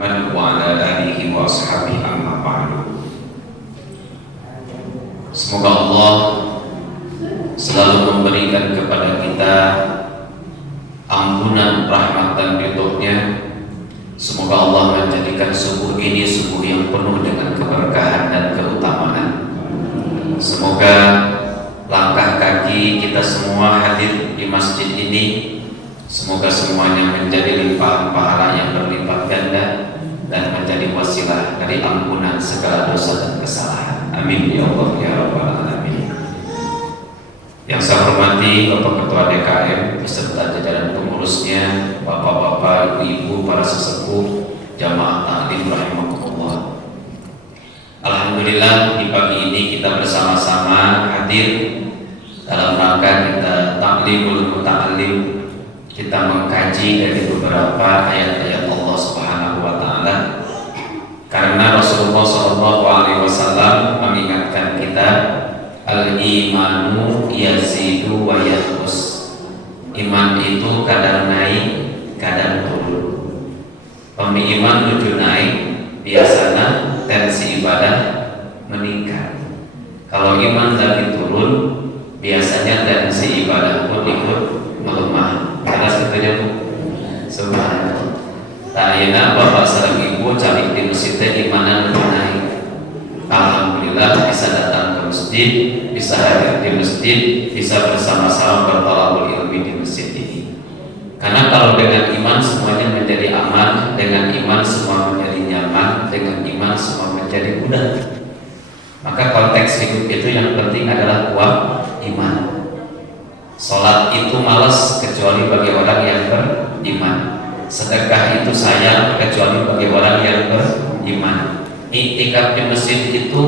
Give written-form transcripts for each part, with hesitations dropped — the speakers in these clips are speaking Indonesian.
Muhammad wa ala alihi wa ashabihi amma ba'du. Semoga Allah selalu memberikan kepada kita ampunan, rahmat dan ridho-Nya. Semoga Allah menjadikan subuh ini subuh yang penuh dengan keberkahan dan keutamaan. Semoga langkah kaki kita semua hadir di masjid ini, semoga semuanya menjadi limpahan pahala yang berlipat ganda dan menjadi wasilah dari ampunan segala dosa dan kesalahan. Amin ya Allah ya Rabbal Alamin. Yang saya hormati Bapak Ketua DKM beserta jajaran pengurusnya, bapak-bapak, ibu-ibu, para sesepuh, jamaah taklim rahimakumullah. Alhamdulillah di pagi ini kita bersama-sama hadir dalam rangka kita taklimul muta'allim, kita mengkaji dari beberapa ayat-ayat Allah Subhanahu wa taala. Karena Rasulullah SAW mengingatkan kita, al-imanu yazidu wa yanqus. Iman itu kadang naik, kadang turun. Iman menuju naik, biasanya tensi ibadah meningkat. Kalau iman lagi turun, biasanya tensi ibadah pun ikut melemah. Jelas itu Bu? Subhanallah. Ta'ayana bapak sareng ibu cari di masjidnya di mana lebih naik. Alhamdulillah bisa datang ke masjid, bisa hadir di masjid, bisa bersama-sama bertolabul ilmi di masjid ini. Karena kalau dengan iman semuanya menjadi aman, dengan iman semua menjadi nyaman, dengan iman semua menjadi mudah. Maka konteks hidup itu yang penting adalah kuat iman. Sholat itu malas kecuali bagi orang yang beriman. Sedekah itu sayang kecuali bagi orang yang beriman. Iktikaf di masjid itu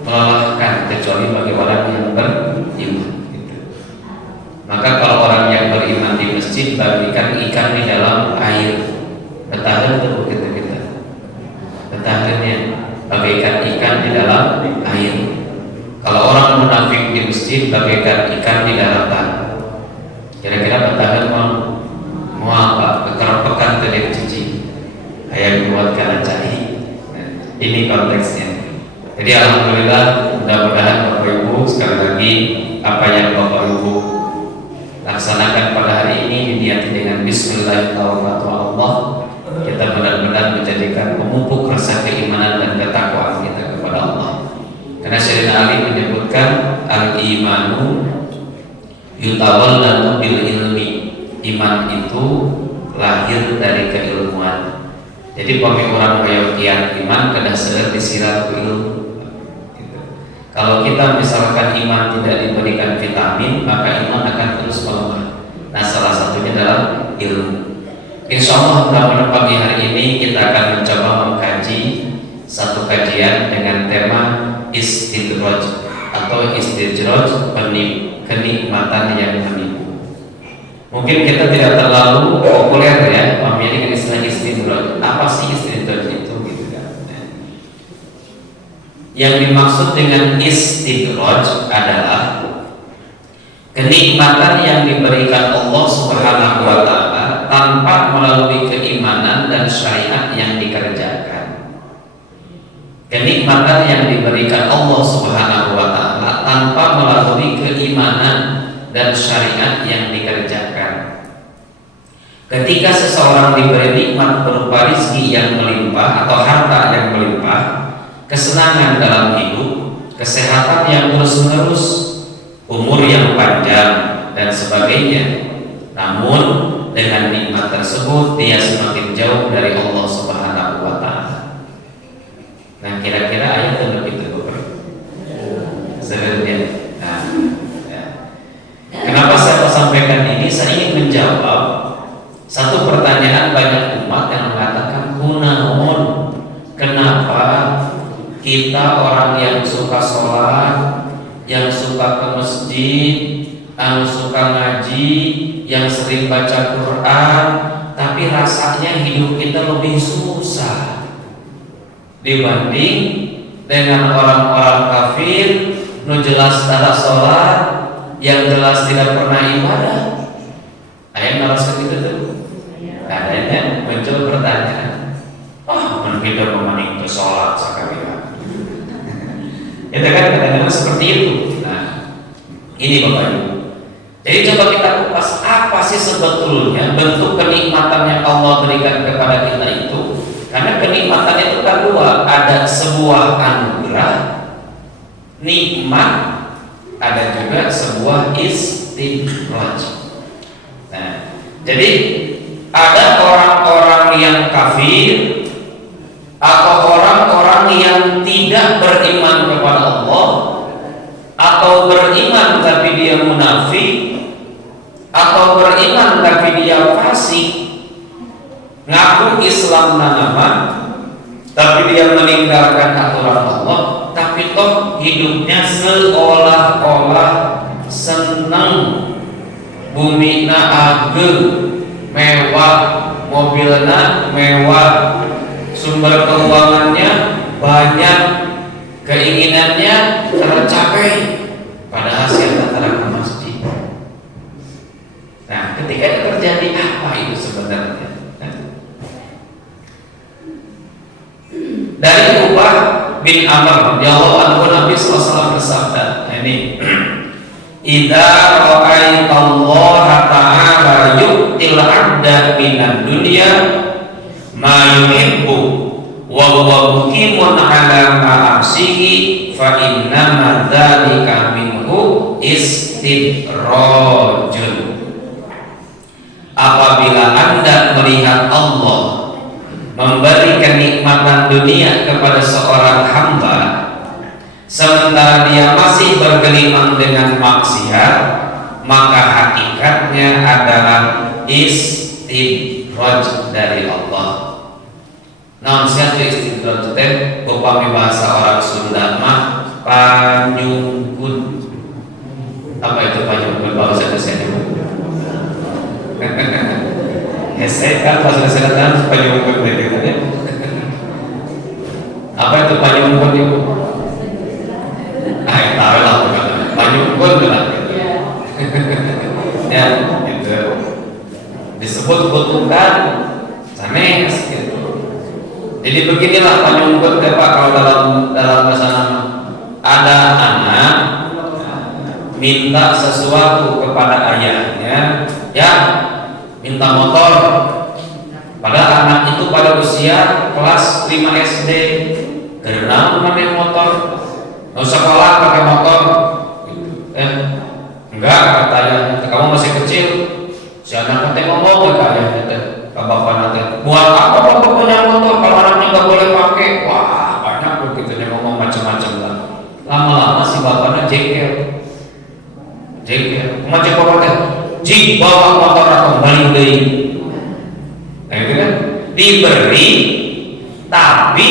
melelahkan kecuali bagi orang yang beriman. Maka kalau orang yang beriman di masjid bagikan ikan di dalam air, bertahan tuh kita. Bertahannya bagaikan ikan di dalam air. Kalau orang munafik di masjid bagaikan ikan di daratan. Kira-kira bertahan mau apa? Pekan tadi cuci. Ayam buat kanan cari. Ini konteksnya. Jadi alhamdulillah, mudah-mudahan Bapak Ibu sekali lagi apa yang Bapak Ibu laksanakan pada hari ini diniati dengan Bismillahirrahmanirrahim. Kita benar-benar menjadikan pemupuk rasa keimanan dan ketakwaan kita kepada Allah. Karena Sayyidina Ali menyebutkan al-imanu yutawalladu bil ilmi. Iman itu lahir dari keilmuan. Jadi bagi orang yang iman kena sedar disirat ilmu. Kalau kita misalkan iman tidak diberikan vitamin, maka iman akan terus melemah. Nah, salah satunya adalah ilmu. Insya Allah pada pagi hari ini kita akan mencoba mengkaji satu kajian dengan tema istidraj atau istijraj, kenikmatan yang menipu. Mungkin kita tidak terlalu populer ya memiliki istilah istidraj. Apa sih istidraj itu gitu kan? Yang dimaksud dengan istidraj adalah kenikmatan yang diberikan Allah Subhanahu wa taala tanpa melalui keimanan dan syariat yang dikerjakan. Kenikmatan yang diberikan Allah Subhanahu wa taala tanpa melalui keimanan dan syariat yang dikerjakan. Ketika seseorang diberi nikmat berupa rizki yang melimpah atau harta yang melimpah, kesenangan dalam hidup, kesehatan yang terus-menerus, umur yang panjang dan sebagainya, namun dengan nikmat tersebut dia semakin jauh dari Allah Subhanahu wa taala. Nah, kira-kira ayat yang lebih teguh sebenarnya. Nah, ya. Kenapa saya mau sampaikan ini? Saya ingin menjawab satu pertanyaan banyak umat yang mengatakan, kunaon, kenapa kita orang yang suka sholat, yang suka ke masjid, yang suka ngaji, yang sering baca Quran, tapi rasanya hidup kita lebih susah dibanding dengan orang-orang kafir, nu jelas tara sholat, yang jelas tidak pernah ibadah. Ayat ngerasa gitu tuh. Adanya muncul pertanyaan, oh kita memaning bersolat sakabila. Itu kan kadang-kadang seperti itu. Nah, ini Bapak Ibu. Jadi coba kita kupas apa sih sebetulnya bentuk kenikmatan yang Allah berikan kepada kita itu. Karena kenikmatan itu kan dua, ada sebuah anugerah, nikmat, ada juga sebuah istidraj. Nah, jadi ada orang-orang yang kafir atau orang-orang yang tidak beriman kepada Allah, atau beriman tapi dia munafik, atau beriman tapi dia fasik, ngaku Islam nama, tapi dia meninggalkan aturan Allah, tapi toh hidupnya seolah-olah senang, bumina ageng, mewah, mobilnya mewah, sumber keuangannya banyak, keinginannya tercapai, padahal siapa datang ke masjid. Nah, ketika itu terjadi apa itu sebenarnya? Dari Ubah bin Amr radhiyallahu anhu, Nabi SAW bersabda, ini idza ra'aitallaha ta'ala yu'til 'abda minad dunya ma yuhibbu wa huwa muqimun 'ala ma'asihi fa inna dzalika minhu istidrajun. Apabila Anda melihat Allah memberi kenikmatan dunia kepada seorang hamba, sementara dia masih bergelimang dengan maksiat, maka hakikatnya adalah istidraj dari Allah. Nah, siapa istidraj itu? Upami bahasa orang Sunda mah panyungkun. Apa itu panyungkun bahasa Indonesia? Saya kan bahasa Indonesia panyungkun itu kan ya. Apa itu panyungkun itu? Tahu lah panyungkun lah. Ya, itu disebut kutukan sanes gitu. Jadi beginilah panyungkun Pak, kalau dalam bahasa nama. Ada anak minta sesuatu kepada ayahnya, ya minta motor, padahal anak itu pada usia kelas 5 SD, gerenang pakai motor, nggak usah sekolah pakai motor, enggak, kata ayahnya, kamu masih kecil, si anak nanti ngomong ke ayahnya, ke bapak nanti, buat apa bapak punya motor kalau anaknya nggak boleh pakai? Wah, banyak begitu dia ngomong macam-macam lah. Lama-lama si bapaknya jengkel, macam bapaknya. Jika bawa motor kembali dari, nah itu kan diberi, tapi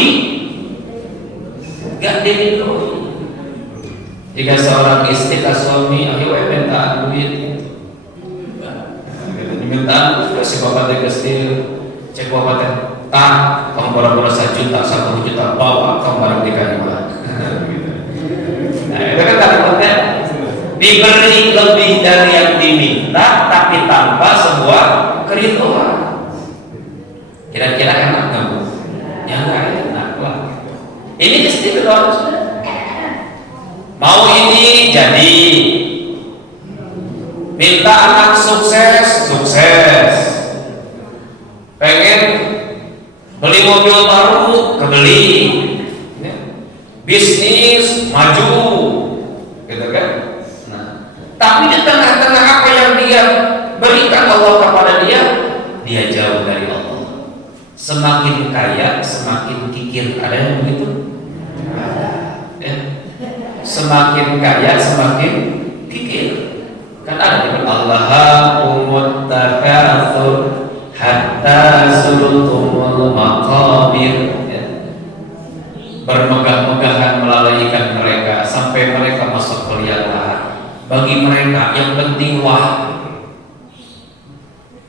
gak diminum. Jika seorang istri atau suami, ayo minta duit, diminta, si bapak dikasih, cek bapaknya, kamu baru 1 juta, 1 juta, bawa kamu barang dikasih. Nah itu kan kata-kata diberi lebih dari yang diminta, tapi tanpa sebuah keriduan. Kira-kira enak nggak Bu? Ya nggak enak lah. Ini istidraj. Mau ini jadi, minta anak sukses, pengen beli mobil baru, kebeli, bisnis maju, gitu kan? Tapi di tengah-tengah apa yang dia berikan Allah kepada dia jauh dari Allah. Semakin kaya, semakin kikir. Ada yang begitu? Ya. Semakin kaya, semakin kikir. Kan ada dengan Allahumma takatsur hatta zurtumul maqabir. Bermegah-megahan melalaikan mereka sampai mereka masuk ke liang lahat. Bagi mereka yang penting wah.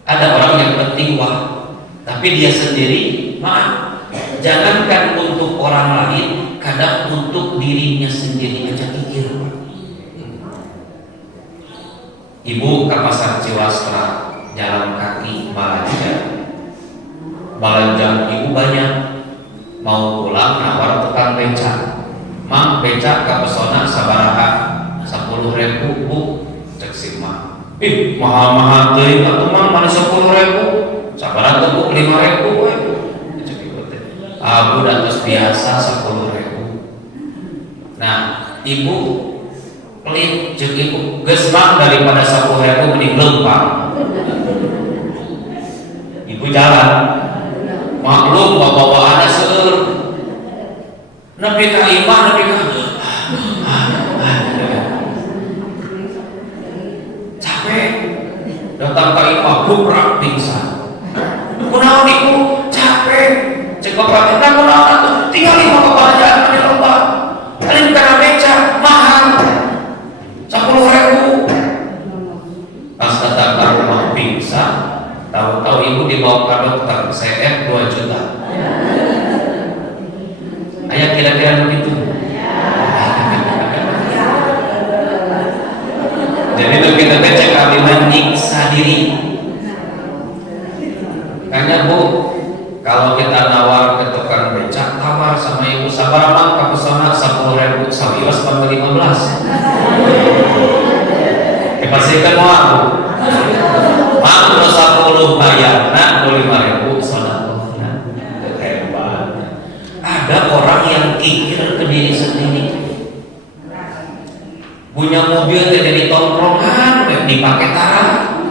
Ada orang yang penting wah, tapi dia sendiri maaf. Jangankan untuk orang lain, kadang untuk dirinya sendiri aja pikir. Ibu ke pasar Ciwastra, jalan kaki belanja ibu banyak, mau pulang nawar tukang beca, mang beca kapesona sabaraha 10.000 bu, cek si mang, mahal-mahal teuing atuh mang mana 10.000, sabaraha tuh bu 5.000 we, cek ibu teh, abu datos biasa 10.000. Nah ibu pelit cek ibu geus mang daripada 10.000 mending lempang. Ibu jalan maklum bawa-bawaannya seueur nepi ka imah nepi ka capek datang ka imah gubrak pingsan kunaon ibu capek cek bapak teh kunaon atuh tinggal imah kebahagiaan mah loba alin kana beca mahal 10.000 pas datang ka rumah pingsan tahu-tahu ibu dibawa ke dokter CF 2 juta. Ayah kira-kira begitu. Jadi itu kita cek abdiman nyiksa diri. Makanya bu, kalau kita nawar ke tukang beca, tawar sama ibu sabar mang kapesona 10.000 sawios panggal 15. Dipastikan mau aku. Mang 10 bayar, nak 5.000 sodakohna. Hebat. Ada orang yang kikir ke diri sendiri. Punya mobil jadi tongkrongan, dipakai tarah.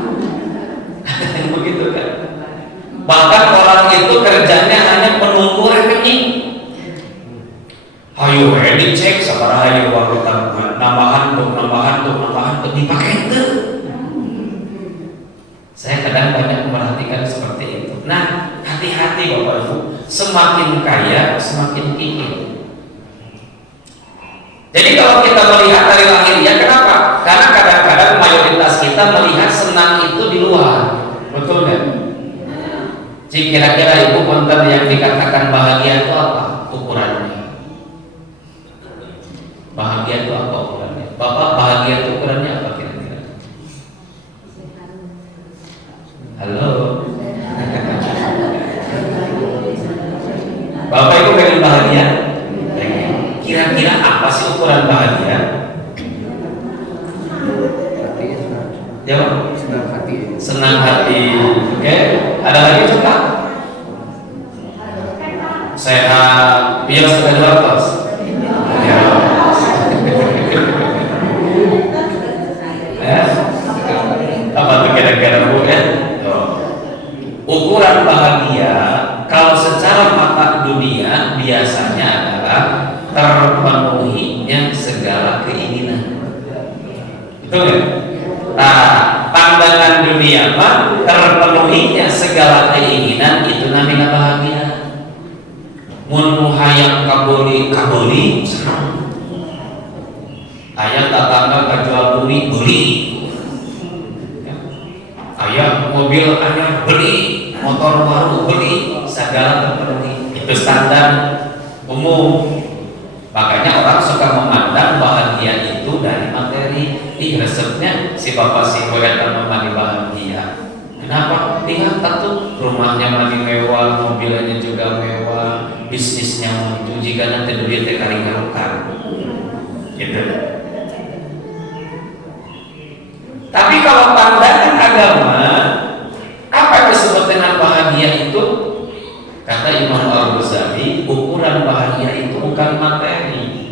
Begitu kan. Bahkan orang itu kerjanya hanya penunggu rekening. Ayo dicek sabaraha aya uang ditambahan, nambahan tuh dipakai teu. Saya kadang banyak memperhatikan seperti itu. Nah, hati-hati Bapak Ibu, semakin kaya semakin kikir. Jadi kalau kita melihat dari lahirnya, kenapa? Karena kadang-kadang mayoritas kita melihat senang itu di luar, betul nggak? Jadi kira-kira ibu konten yang dikatakan bahagia itu apa ukurannya? Bahagia itu apa ukurannya? Bapak bahagia itu ukurannya apa kira-kira? Halo. Bapak Ibu pengen bahagia? Kira-kira apa sih ukuran bahagia? Jawab. Senang hati. Senang hati. Oke. Ada lagi coba? Sehat. Biar sudah 200. Ya. Apa tuh kira-kira Bu ya? Ukuran bahagia kalau secara mata dunia biasanya adalah terpenuhinya segala keinginan. Betul nggak? Nah, pandangan dunia mah terpenuhinya segala keinginan itu namanya bahagia. Mun hayang kabuli senang. Ayah tatangga kajual beli. Ayah mobil ayah beli, motor baru beli, segala terpenuhi. Itu standar umum. Makanya orang suka memandang bahagia itu dari materi. Resepnya si bapak si kelihatan memani bahagia. Kenapa? Lihat tuh rumahnya mani mewah, mobilnya juga mewah, bisnisnya maju. Jika nanti duitnya kali-kalukan, gitu. Tapi kalau pandangan agama, apa yang disebut dengan bahagia itu? Kata Imam Al-Ghazali, ukuran bahagia itu bukan materi,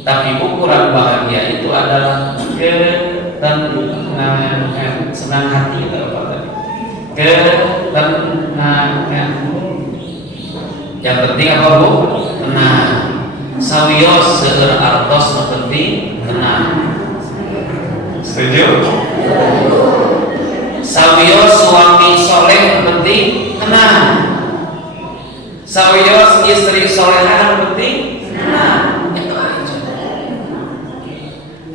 tapi ukuran bahagia itu adalah ketenangan, senang hati atau apa tadi? Ketenangan. Yang penting apa Bu? Tenang. Sawios seueur artos nu penting tenang. Setuju? Sawios suami soleh penting tenang. Sawios istri solehah penting tenang. Itu aja.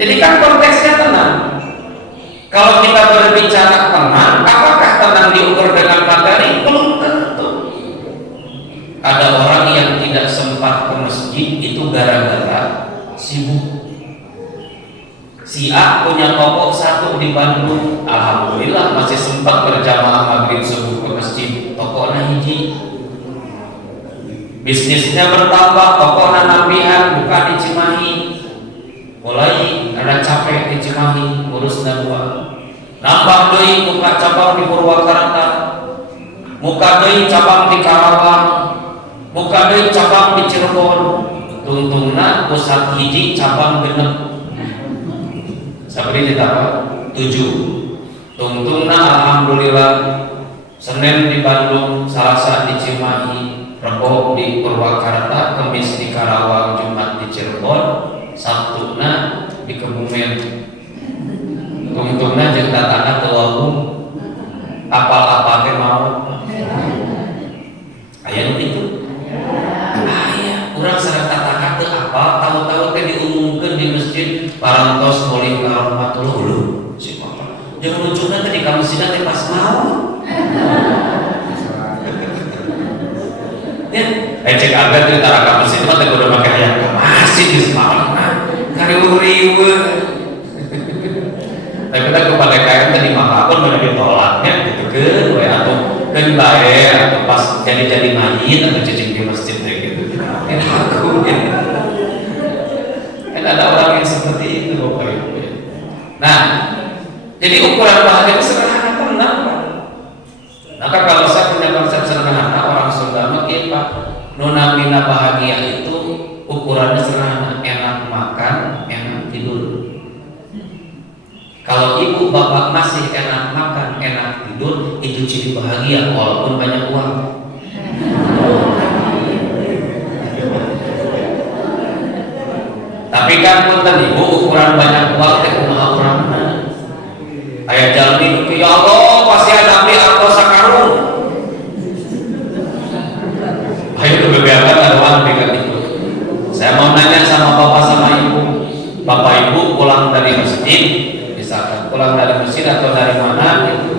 Jadi kan konteksnya tenang. Kalau kita berbicara tenang, apakah tenang diukur dengan materi? Belum tentu. Ada orang yang tidak sempat ke masjid itu gara-gara sibuk. Si A punya toko satu di Bandung, alhamdulillah masih sempat berjamaah maghrib subuh ke masjid. Tokonya hiji. bisnisnya bertambah, toko nampihan buka di Cimahi, mulai ada capek di Cimahi ngurus dua, nambah deui buka cabang di Purwakarta, buka deui cabang di Karawang, buka deui cabang di Cirebon, tungtungna pusat hiji cabang genep sabari ditambah 7, tungtungna alhamdulillah Senin di Bandung, Selasa di Cimahi, Rebo di Purwakarta, Kamis di Karawang, Jumat di Cirebon, Sabtuna di Kebumen. Tungtungna jeung tatana teu wabung apal-apal teh mau. Aya nu kitu? Aya, urang sareng tatana teu apal, tahu-tahu teh diumumkeun di masjid parantos mulih warahmatullah dulu. Si Bapak. Jeung lucuna teh di ka masjidna teh pas mau. Ya, cek agak cerita rakam mesin mah teh kudu make hayang ka masjid geus maot mah. Kariweuh-riweuh. Tapi kita kepada kain tadi manapun bade ditolaknya gitu we atuh keun bae atau pas jadi mayit atau cicing di masjid gitu. Aku kan ada orang yang seperti itu Bapak Ibu. Nah, jadi ukuran bahagia itu sederhana tenang Pak. Maka kalau saya punya konsep sederhana, orang Sunda mah kieu Pak, nu namina bahagia itu ukurannya sederhana, enak makan, enak tidur. Kalau ibu bapak masih enak makan, enak tidur, itu ciri bahagia walaupun banyak uang. Tapi kan punten ibu ukuran banyak uang teh kumaha urangna. Aya jalmi ya Allah pasti ada beli atau sakarung. Ayo kebebasan ada uang pegang itu. Saya mau nanya sama bapak sama ibu. Bapak ibu pulang dari masjid, misalkan pulang dari masjid atau dari mana gitu.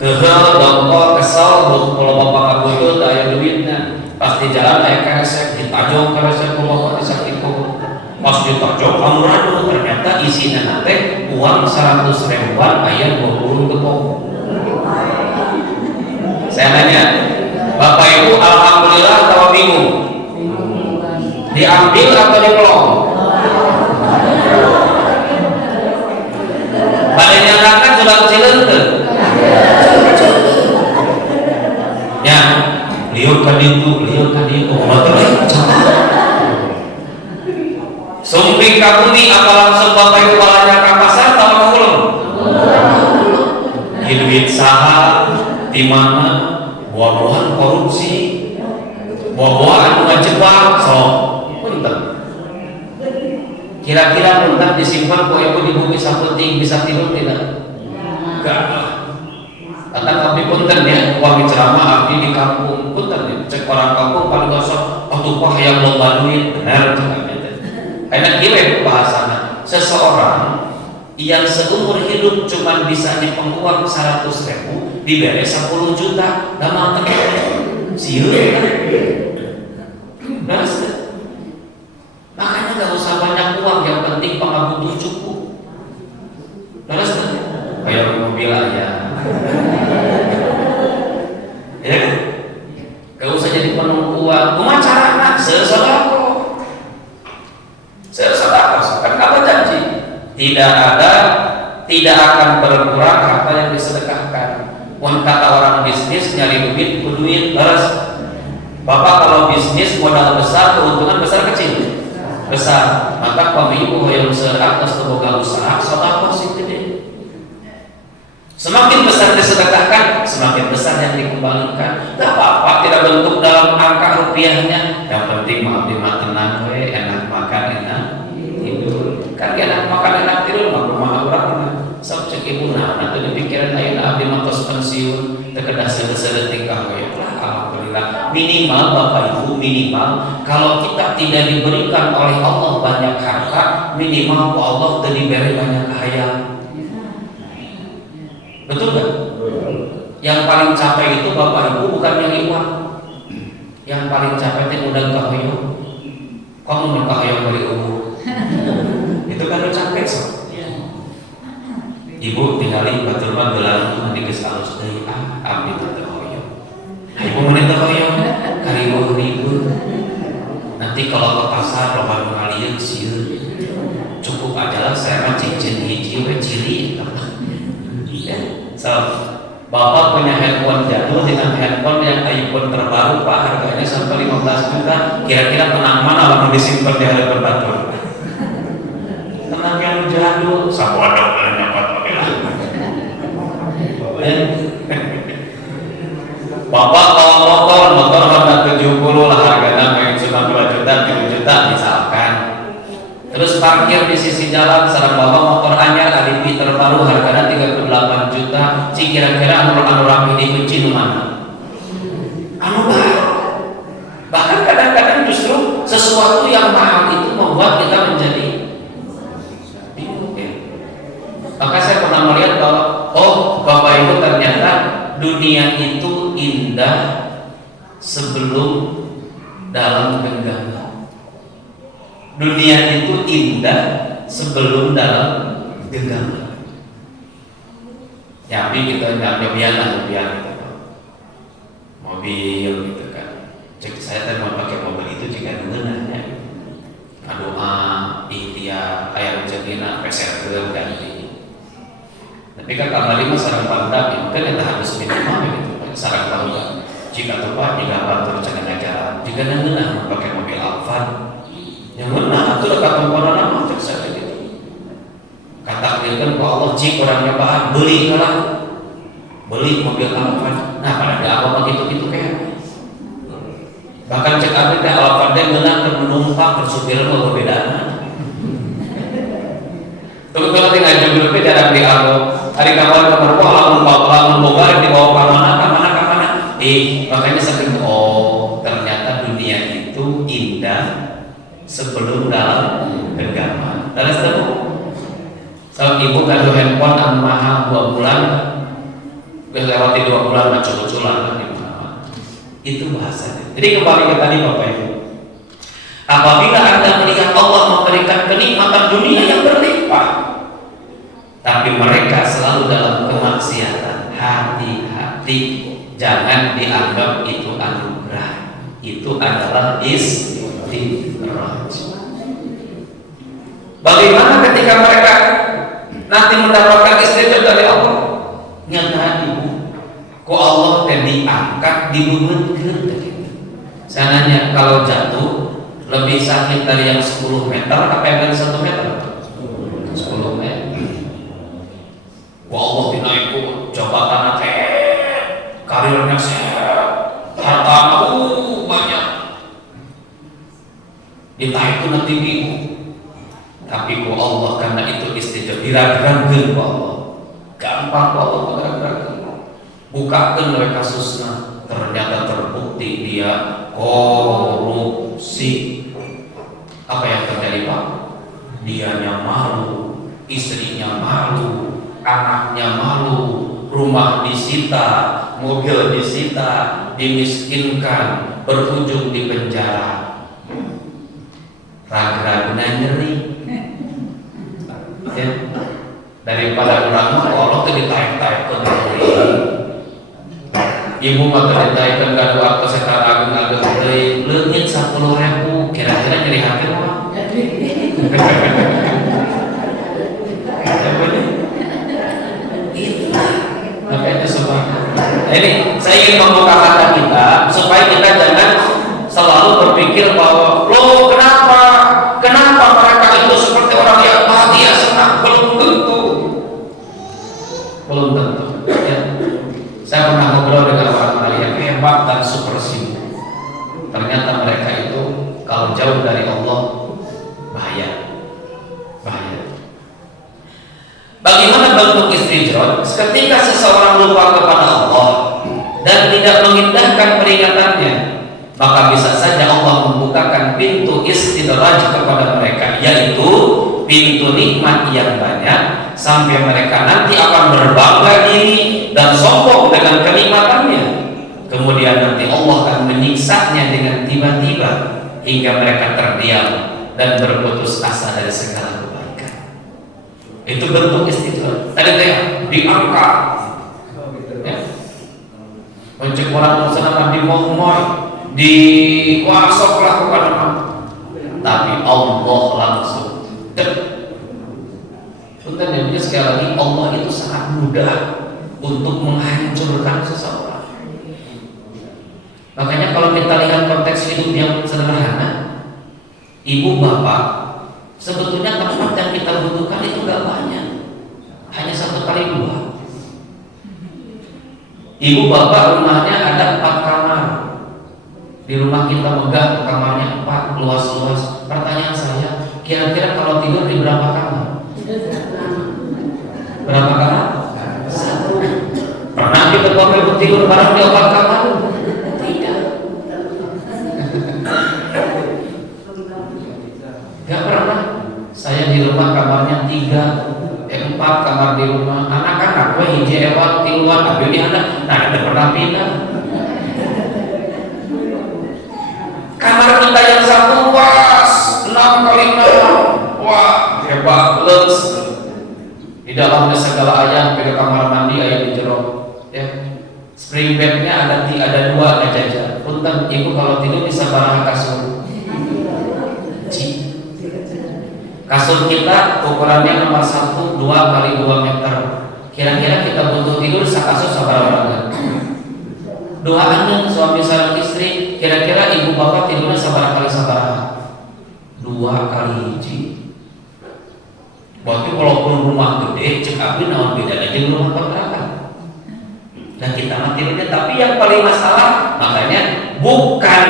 Kehel, dongkol, kesel, kalau bapak kabutut aya duitnya. Pas di jalan aya kresek, ditajong kresek kalau bapak disakitu. Pas ditajong amburadul ternyata isinya nate uang 100 ribuan aya 20 gepok. Saya nanya, bapak ibu alhamdulillah atau bingung? Diambil atau diplong? Pada nyatakan sudah kecilenteu. Ya, liuk ka ditu, sumping ka bumi apa langsung bapak ibu balanya ka pasar atau ka ulun? Duit saha di mana buah-buahan korupsi, buah-buahan ngajebak sok punten. Kira-kira punten disimpan ku ibu di bumi sapenting bisa tidur tidak? Enggak. Kata kami punten ya, uang ceramah abdi di kampung punten cek orang kampung paling gosok atuh pah hayang loba duit bener cek abdi teh. Karena kira bahasana seseorang yang seumur hidup cuma bisa nyepeng uang 100 ribu diberi 10 juta gampang tekan sieur beres. Makanya gak usah banyak uang, yang penting pengabutuh cukup beres bayar mobil aja ya kan? Gak usah jadi penuh uang. Kumaha carana? Sedekah kan apa janji? Tidak akan berkurang harta yang disedekahkan. Pun kata orang bisnis nyari duit, duit beres. Bapak kalau bisnis modal besar, keuntungan besar kecil? Besar. Maka ibu yang sedekah terus boga usaha, sedekah sih gede. Semakin besar disedekahkan, semakin besar yang dikembalikan. Tidak apa-apa, tidak bentuk dalam angka rupiahnya. Yang penting abdi mah tenang we, enak makan, enak tidur. Kan enak makan, enak tidur mah kumaha urang. Sok cek ibu nah teu dipikiran ayeuna abdi mah tos pensiun, teu kedah seueur tingkah we. Alhamdulillah. Minimal Bapak Ibu, minimal kalau kita tidak diberikan oleh Allah banyak harta, minimal Allah teu diberi banyak hayang. Betul gak? Yang paling capek itu Bapak Ibu bukan yang uang. Yang paling capek itu udah kahoyong. Kamu mau kahoyong beli umur. Itu kan udah capek so. Ibu tinggalin batur mah gelang nanti geus alus deui abdi teh kahoyong. Ibu meuneu teh kahoyong kariweuh ribu. nanti kalau ke pasar loba nu ngalieu sieun. Cukup aja lah saya mah cincin hiji we cili. So, Bapak punya handphone jadul dengan handphone yang iPhone terbaru Pak, harganya sampai 15 juta. Kira-kira tenang mana waktu disimpan di hadapan batur? Tenang yang jadul, sabodok dan dapat Bapak bawa motor harga 70 lah harganya, main 92 juta, 7 juta misalkan. Terus parkir di sisi jalan, sareng bapak motor anyar alibi terbaru harganya 38 juta. Kira-kira anu rapi dikunci nu mana? Anu baru. Bahkan kadang-kadang justru sesuatu yang mahal itu membuat kita menjadi bingung ya. Maka saya pernah melihat bahwa Bapak Ibu ternyata dunia itu indah sebelum dalam genggaman. Dunia itu indah sebelum dalam genggaman. Nyapi kita nyabian gitu. Mobil gitu kan. Cek saya tadi mau pakai mobil itu jika ngeunahnya. Adoa, ikhtiar, ayam jadina, peserta ganti. Tapi kan kamari mah sareng pandak, mungkin kita harus minimal gitu. Sareng pandak. Jika tuh jika batur cenah jalan, jika ngeunah pakai mobil Alphard. Yang mana itu dekat tempat nama cek saya gitu. Katakan bahwa Allah jik orangnya bahan beli lah, beli mobil Alphard. Nah pada apa begitu kayak. Bahkan cek abis teh Alphard dia ngeunah penumpang bersupir mau berbeda. Terus kalau tinggal jam berapa jarang dialog. Hari kamar lamun boga dibawa kemana. Makanya sering ternyata dunia itu indah sebelum dalam genggaman. Dan setelah saat ibu kado handphone anu mahal 2 bulan, lewati 2 bulan macul-maculan itu bahasanya. Jadi kembali ke tadi Bapak Ibu, apabila Anda melihat Allah memberikan kenikmatan dunia yang berlimpah, tapi mereka selalu dalam kemaksiatan, hati-hati, jangan dianggap itu anugerah. Itu adalah istidraj. Bagaimana ketika mereka nanti mendapatkan istidraj dari Allah? Nyata ibu, kok Allah teh diangkat dibebeutkeun gitu. Saya nanya, kalau jatuh lebih sakit dari yang 10 meter apa yang dari 1 meter? 10 meter. Kok Allah dinaikkan jabatan teh, karirnya sehat, harta banyak. Ditaikun tinggi, tapi ku Allah karena itu istidraj diragukan ku Allah, gampang ku Allah diragukan. Bukakan oleh kasusnya, ternyata terbukti dia korupsi. Apa yang terjadi Pak? Dianya malu, istrinya malu, anaknya malu, rumah disita, mobil disita, dimiskinkan, berujung di penjara. Ragu-ragunya nyeri ya. Daripada orang Allah itu ditaik-taikkan ibu mah ditaikkan gadu atau sekarang agung leungit 10.000 kira-kira nyeri hati mah makanya semua. Ini saya ingin membuka mata kita supaya kita jangan selalu berpikir bahwa kenapa mereka itu seperti orang yang bahagia senang. Belum tentu ya. Saya pernah ngobrol dengan orang yang hebat dan super sibuk. Ternyata mereka itu kalau jauh dari Allah bahaya. Bagaimana bentuk istidraj? Ketika seseorang lupa kepada Allah dan tidak mengindahkan peringatannya, maka bisa saja Allah membukakan pintu istidraj kepada mereka, yaitu pintu nikmat yang banyak, sampai mereka nanti akan berbangga diri dan sombong dengan kenikmatannya. Kemudian nanti Allah akan menyiksanya dengan tiba-tiba hingga mereka terdiam dan berputus asa dari segala kebaikan. Itu bentuk istidraj. Tadi diangkat, ya. Mencek orang di moh-moh, di WhatsApp lah kepada mudah untuk menghancurkan seseorang. Makanya kalau kita lihat konteks hidup yang sederhana, ibu bapak sebetulnya tempat yang kita butuhkan itu gak banyak, hanya 1x2. Ibu bapak rumahnya ada 4 kamar. Di rumah kita megah kamarnya 4, luas-luas. Pertanyaan saya, kira-kira kalau tidur di berapa kamar? Berapa kamar? 1. Pernah kita bapak tidur bareng di 4 kamar? Tidak. Gak pernah. Saya di rumah kamarnya 4 kamar di rumah. Anak-anak gue hiji ewat tiluan, abdi di anak. Nah, tidak pernah pindah. Kamar kita yang satu luas 6x6. Wah, hebat lux. Di dalamnya segala ayam, pada kamar mandi ayam di jero. Ya. Spring bednya ada 2 ada jajan. Punten ibu kalau tidur bisa barang kasur. Kasur kita ukurannya nomor 1 2x2 meter. Kira-kira kita butuh tidur kasur sabarang. 2 anak suami sareng istri, kira-kira ibu bapak tidurnya sabarang kali sabarang? 2 kali hiji. Berarti walaupun rumah gede, cek abdi naon bedana jeung rumah kontrakan. Dan kita mah tidurnya, tapi yang paling masalah makanya bukan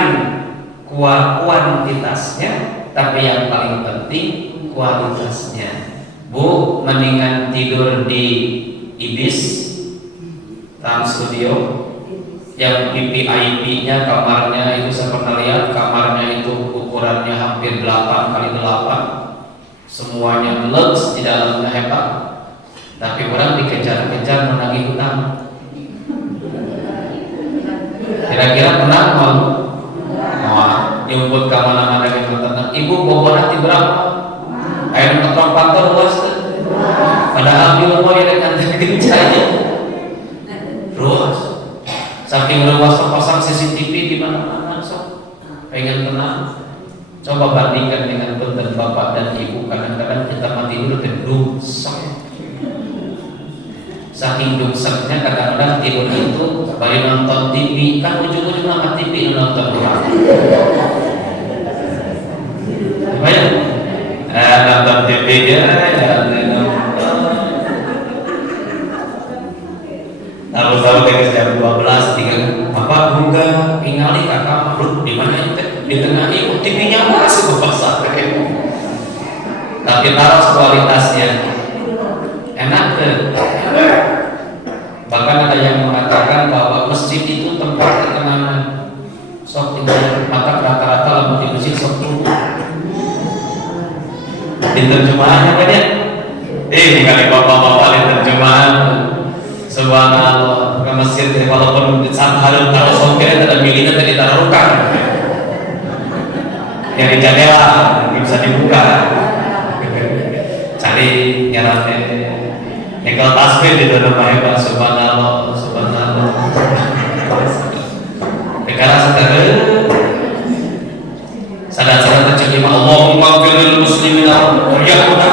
kuantitasnya, tapi yang paling penting kualitasnya. Bu, mendingan tidur di Ibis Trans Studio yang VIP-nya kamarnya itu saya pernah lihat, kamarnya itu ukurannya hampir 8x8, semuanya lux, di dalamnya hebat, tapi orang dikejar-kejar menagih hutang. Kira-kira pernah mau nyumput ke mana-mana gitu tenang. Ibu bobor hati berapa? Air ngetrong kantor luas tuh. Padahal di rumah dia kan saya. Terus saking luas pasang CCTV di mana-mana, sok pengen tenang. Coba bandingkan dengan punten bapak dan ibu, kadang-kadang kita mati dulu gedung sok. Saking dungseknya kadang-kadang tidur itu bari nonton TV, kan ujung-ujung nama TV nonton orang. Apa ya? Nonton TV ya, tahu-tahu dari jam 12 tinggal apa bunga ningali kakak lu di mana itu di tengah itu TV-nya masih besar tapi taruh kualitasnya enak tuh. Bahkan ada yang mengatakan bahwa masjid itu tempat ketenangan. Sok tinggal mata rata-rata lamun di masjid sok tunggu. Diterjemahannya kan ya? Kali bapak-bapak diterjemahan. Subhanallah, ke masjid walaupun harus taruh songkir ada milihnya tadi taruhkan. Yang di jendela bisa dibuka. Cari nyarane. Nikal tasbih di dalam hebat. Subhanallah, subhanallah. Negara sadar terjadi Allahumma firil muslimin al-yaquna.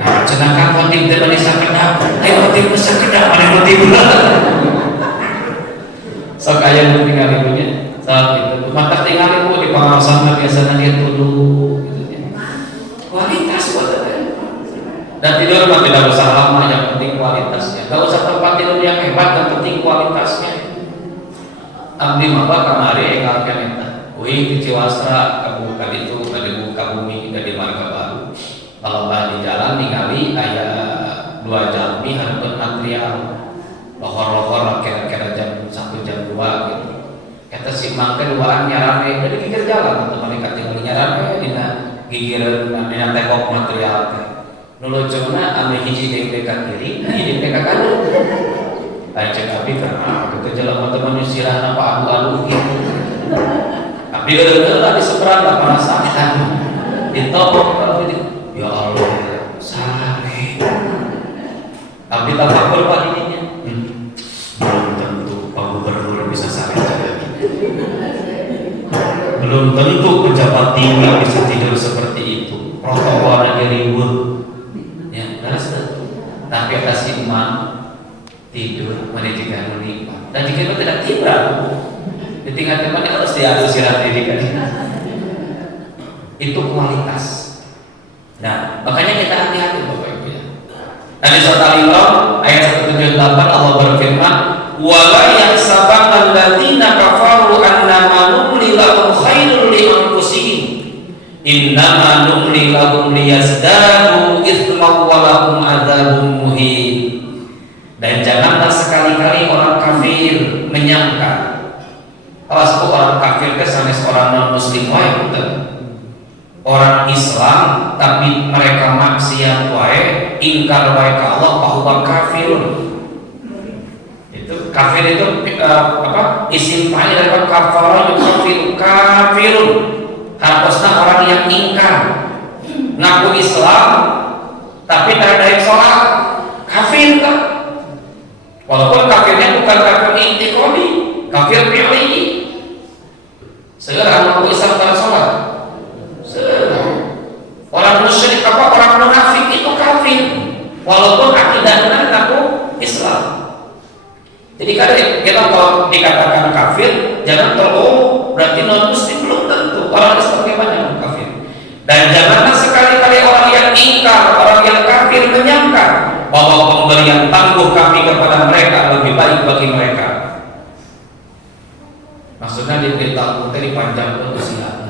Nah, cenahkan khotib di Indonesia kedap. Khotib bisa kedap, ada khotib pula. Sok ayah lu tinggal ibunya saat itu. Mata tinggal ibu di pengawasan biasanya dia dulu. Kualitas buat dan tidur mah tidak usah lama, yang penting kualitasnya. Gak usah tempat tidur yang hebat, yang penting kualitasnya. Abdi mah kamari enggalkeun eta. Wih di Ciwasra kabupaten itu dari Bukabumi dari Marga Baru. Kalau di jalan ningali aya 2 jalmi hareupeun material. Lohor-lohor kira-kira jam 1 jam 2 gitu. Eta si mangke duaan nyarane dari gigir jalan atau mereka tinggal nyarane dina gigireun dina tekok material teh. Nulujuna ame hiji DPK kiri, hiji DPK kanan. Ayo cek abdi karena kita jalan teman sirahna Pak adu-adu gitu. Abdi eueuh di seberang lah panasan. Ditopok kalau ya Allah, sare. Abdi tafakur Pak ininya. Belum tentu Pak Gubernur bisa sare saja. Belum tentu pejabat tinggi bisa tidur seperti itu. Protokolnya diriweuh. tapi atas imam tidur menitikan nikmat. Dan jika itu tidak tiba, ditinggal teman harus diadu sirat didikan. Itu kualitas. Nah, makanya kita hati-hati Bapak Ibu ya. Nabi sallallahu ayat 178 Allah berfirman, "Wa la yahsabanna alladziina kafaru annama numli lahum khairul li anfusihim. Innama numli lahum liyazdadu itsman wa lahum adzabun muhin." Dan janganlah sekali-kali orang kafir menyangka, awas orang kafir itu sanes orang non muslim wae betul. Orang Islam tapi mereka maksiat wae, ingkar wae ka Allah bahwa kafirun. Itu kafir itu isim fa'il dari kafara yukafir, kafirun. Harusnya orang yang ingkar ngaku Islam tapi tidak sholat, kafir kan? Walaupun kafirnya bukan kafir intikodi, kafir fi'li. Segera ngaku Islam tanpa sholat. Orang musyrik orang munafik itu kafir walaupun akidahnya ngaku Islam. Jadi kadang kita kalau dikatakan kafir jangan berarti non muslim, belum tentu. Orang Islam banyak kafir. Dan janganlah sekali-kali orang yang ingkar, orang yang kafir menyangka bahwa pemberian tangguh kami kepada mereka lebih baik bagi mereka. Maksudnya diberitahu tadi panjang usia.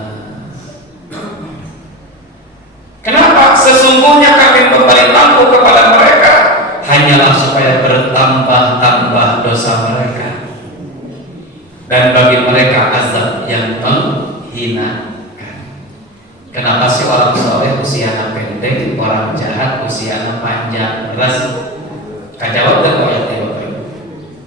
Kenapa? Sesungguhnya kami memberi tangguh kepada mereka hanyalah supaya bertambah-tambah dosa mereka dan bagi mereka azab yang menghinakan. Kenapa sih orang soleh usianya pendek, orang jahat usianya panjang? Jelas? Kajawab dan ayat ini.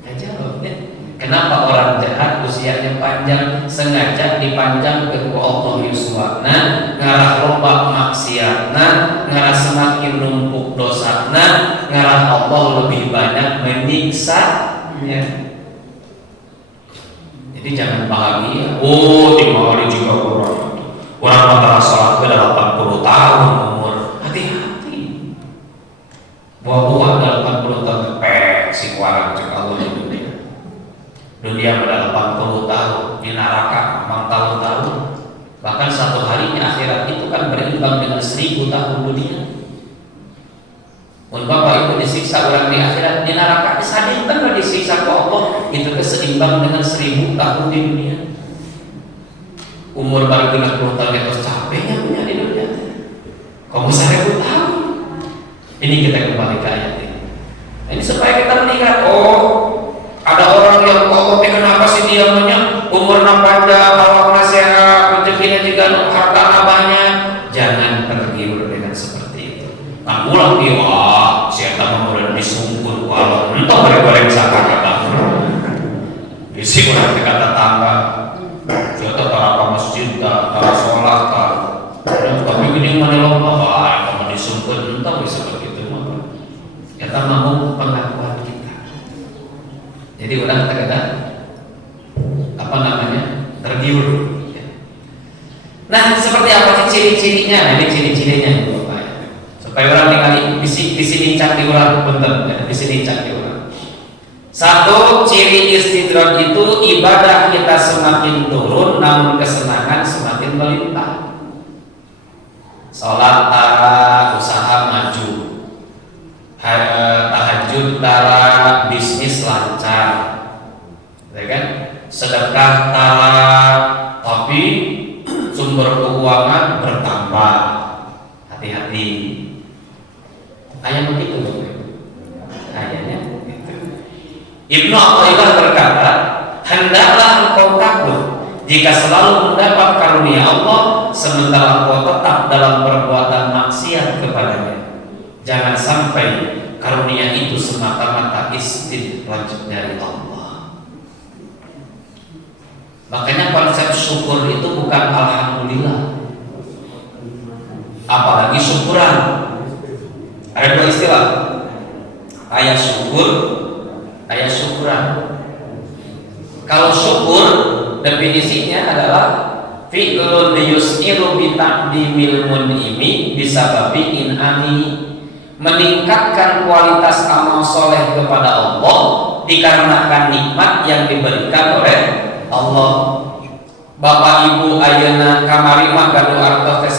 Kajawab deh. Kenapa orang jahat usianya panjang sengaja dipanjang ke Allah yuswana ngarah loba maksiatna, ngarah semakin numpuk dosana, ngarah Allah lebih banyak menyiksa ya. Jadi jangan bahagia. Tinggal juga orang antara sholat ke 80 tahun umur. Hati-hati. Buah-buah 80 tahun pek si kuarang cek Allah di dunia. Dunia pada 80 tahun di neraka memang tahun-tahun. Bahkan satu harinya akhirat itu kan berimbang dengan 1000 tahun dunia. Bapak itu disiksa orang di akhirat di neraka, sadinten disiksa ke Allah itu seimbang dengan 1000 tahun di dunia. Umur baru 20 tahun itu capeknya punya di dunia. Kamu 1000 tahun. Ini kita kembali ke ayat ini. Ini supaya kita melihat, ada orang yang kenapa sih dia umurnya panjang, awaknya sehat, rezekinya juga harta banyak. Jangan tergiur dengan seperti itu. Nah, ulang dia, siapa kemudian disungkur, walau entah mereka saka kata, bisi orang kata tangga, siapa para masjid, para sholat, tapi ini mana lomba, kamu disungkur entah bisa begitu mah. Kita mau pengakuan kita. Jadi orang terkadang tergiur. Nah, seperti apa sih ciri-cirinya? Ini ciri-cirinya Bapak. Supaya orang tinggal di sini cak di orang bener, di sini cak di orang. Satu, ciri istidraj itu ibadah kita semakin turun, namun kesenangan semakin melimpah. Sholat tara, usaha maju. Tahajud tara, bisnis lancar, ya kan? Sedekah tara, tapi sumber keuangan bertambah. Hati-hati. Ayat begitu, ayatnya. Ibnu Athaillah berkata, hendaklah engkau takut jika selalu mendapat karunia Allah sementara engkau tetap dalam perbuatan maksiat kepadanya. Jangan sampai karunia itu semata-mata istidraj dari Allah. Makanya konsep syukur itu bukan alhamdulillah, apalagi syukuran. Ada dua istilah, ayat syukur, ayat syukuran. Kalau syukur definisinya adalah fi'lun yus'iru bi taqdimil mun'imi bisababi in'ami meningkatkan kualitas amal soleh kepada Allah dikarenakan nikmat yang diberikan oleh Allah. Bapak ibu ayeuna kamari mah gaduh artos teh